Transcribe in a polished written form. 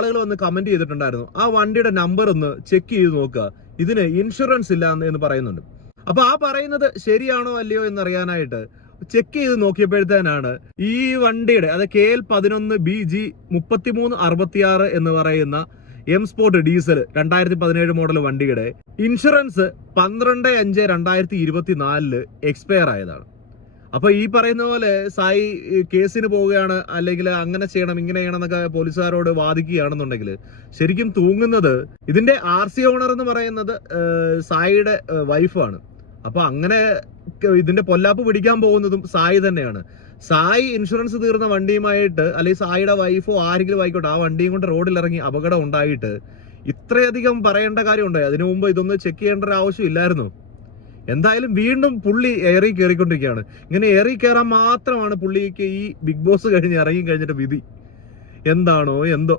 ആളുകൾ വന്ന് കമന്റ് ചെയ്തിട്ടുണ്ടായിരുന്നു, ആ വണ്ടിയുടെ നമ്പർ ഒന്ന് ചെക്ക് ചെയ്ത് നോക്കുക, ഇതിന് ഇൻഷുറൻസ് ഇല്ല എന്ന് പറയുന്നുണ്ട്. അപ്പൊ ആ പറയുന്നത് ശരിയാണോ അല്ലയോ എന്നറിയാനായിട്ട് ചെക്ക് ചെയ്ത് നോക്കിയപ്പോഴത്തേനാണ് ഈ വണ്ടിയുടെ, അത് KL11BG 3366 എന്ന് പറയുന്ന എം സ്പോർട്ട് ഡീസൽ 2017 മോഡൽ വണ്ടിയുടെ ഇൻഷുറൻസ് 12/5/2024 എക്സ്പയർ ആയതാണ്. അപ്പൊ ഈ പറയുന്ന പോലെ സായി കേസിന് പോവുകയാണ്, അല്ലെങ്കിൽ അങ്ങനെ ചെയ്യണം ഇങ്ങനെ ചെയ്യണം എന്നൊക്കെ പോലീസുകാരോട് വാദിക്കുകയാണെന്നുണ്ടെങ്കിൽ ശരിക്കും തൂങ്ങുന്നത് ഇതിന്റെ RC ഓണർ എന്ന് പറയുന്നത് സായിയുടെ വൈഫാണ്. അപ്പൊ അങ്ങനെ ഇതിന്റെ പൊല്ലാപ്പ് പിടിക്കാൻ പോകുന്നതും സായി തന്നെയാണ്. സായി ഇൻഷുറൻസ് തീർന്ന വണ്ടിയുമായിട്ട്, അല്ലെങ്കിൽ സായിയുടെ വൈഫോ ആരെങ്കിലും ആയിക്കോട്ടെ, ആ വണ്ടിയും കൊണ്ട് റോഡിൽ ഇറങ്ങി അപകടം ഉണ്ടായിട്ട് ഇത്രയധികം പറയേണ്ട കാര്യമുണ്ടായി? അതിനു മുമ്പ് ഇതൊന്ന് ചെക്ക് ചെയ്യേണ്ട ഒരു ആവശ്യം ഇല്ലായിരുന്നു? എന്തായാലും വീണ്ടും പുള്ളി ഏറി കയറിക്കൊണ്ടിരിക്കുകയാണ്. ഇങ്ങനെ ഏറി കയറാൻ മാത്രമാണ് പുള്ളിക്ക് ഈ ബിഗ് ബോസ് കഴിഞ്ഞ് ഇറങ്ങി കഴിഞ്ഞിട്ട് വിധി. എന്താണോ എന്തോ.